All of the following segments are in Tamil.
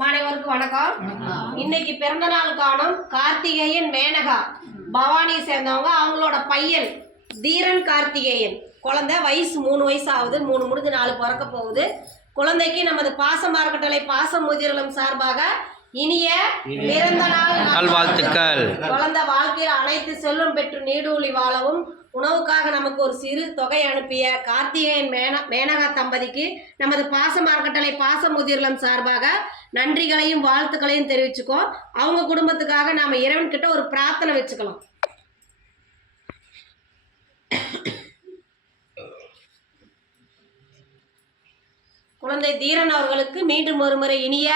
மாணவருக்கு வணக்கம். இன்னைக்கு பிறந்த நாள் காணும் கார்த்திகேயன் மேனகா பவானி சேர்ந்தவங்க. அவங்களோட பையன் தீரன் கார்த்திகேயன் குழந்தை வயசு 3 வயசு ஆகுது. 3 முடிஞ்சு 4 பிறக்க போகுது. குழந்தைக்கு நமது பாசம் அறக்கட்டளை பாசம் முதிர்லம் சார்பாக இனிய பிறந்த நாள் நல்வாழ்த்துக்கள். குழந்தை வாழ்க்கையில் அனைத்து செல்வம் பெற்று நீடூழி வாழவும் உணவுக்காக நமக்கு ஒரு சிறு தொகை அனுப்பிய கார்த்திகேயன் மேனகா தம்பதிக்கு நமது பாசம் அறக்கட்டளை பாசம் முதிர்லம் சார்பாக நன்றிகளையும் வாழ்த்துக்களையும் தெரிவிச்சுக்கோ. அவங்க குடும்பத்துக்காக நாம இறைவன்கிட்ட ஒரு பிரார்த்தனை வச்சுக்கலாம். குழந்தை தீரன் அவர்களுக்கு மீண்டும் ஒருமுறை இனிய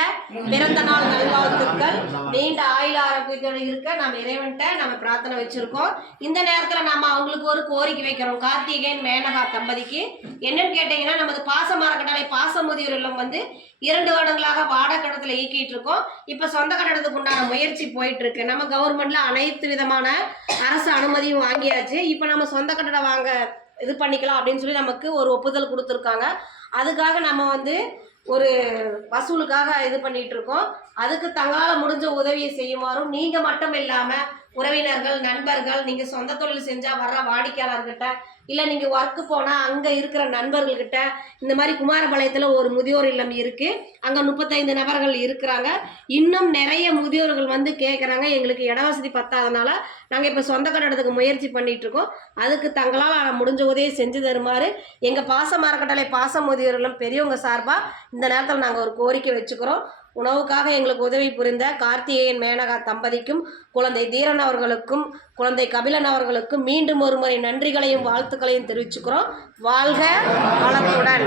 பிறந்த நாள் நல்வாழ்த்துக்கள். நீண்ட ஆயுள் ஆரோக்கியத்தோடு இருக்க நம்ம இறைவன்கிட்ட நம்ம பிரார்த்தனை வச்சிருக்கோம். இந்த நேரத்தில் நம்ம அவங்களுக்கு ஒரு கோரிக்கை வைக்கிறோம். கார்த்திகேயன் மேனகா தம்பதிக்கு என்னன்னு கேட்டீங்கன்னா, நமது பாசம் அறக்கட்டளை பாசம் முதியோர் இல்லம் 2 வருடங்களாக வாடகை கட்டத்தில் இயக்கிட்டு இருக்கோம். இப்போ சொந்த கட்டடத்துக்கு உண்டான முயற்சி போயிட்டு இருக்கு. நம்ம கவர்மெண்ட்ல அனைத்து விதமான அரசு அனுமதியும் வாங்கியாச்சு. இப்போ நம்ம சொந்த கட்டடம் வாங்க இது பண்ணிக்கலாம் அப்படின்னு சொல்லி நமக்கு ஒரு ஒப்புதல் கொடுத்துருக்காங்க. அதுக்காக நம்ம ஒரு வசூலுக்காக இது பண்ணிட்டு இருக்கோம். அதுக்கு தங்களால் முடிஞ்ச உதவியை செய்யுமாறும், நீங்கள் மட்டும் இல்லாமல் உறவினர்கள், நண்பர்கள், நீங்கள் சொந்த தொழில் செஞ்சால் வர்ற வாடிக்கையாளர்கிட்ட, இல்லை நீங்கள் ஒர்க்கு போனால் அங்கே இருக்கிற நண்பர்கள்கிட்ட, இந்த மாதிரி குமாரபாளையத்தில் ஒரு முதியோர் இல்லம் இருக்குது. அங்கே 35 நபர்கள் இருக்கிறாங்க. இன்னும் நிறைய முதியோர்கள் கேட்குறாங்க. எங்களுக்கு இட வசதி பத்தாதனால நாங்கள் இப்போ சொந்த கட்டடத்துக்கு முயற்சி பண்ணிகிட்ருக்கோம். அதுக்கு தங்களால் முடிஞ்ச உதவியை செஞ்சு தருமாறு எங்கள் பாசம் அறக்கட்டளை பாசம் முதியோர் இல்லம் பெரியவங்க சார்பாக இந்த நேரத்தில் நாங்கள் ஒரு கோரிக்கை வச்சுக்கிறோம். உணவுக்காக எங்களுக்கு உதவி புரிந்த கார்த்திகேயன் மேனகா தம்பதிக்கும், குழந்தை தீரன் அவர்களுக்கும், குழந்தை கபிலன் அவர்களுக்கும் மீண்டும் ஒருமுறை நன்றிகளையும் வாழ்த்துக்களையும் தெரிவிச்சுக்கிறோம். வாழ்க வளத்துடன்.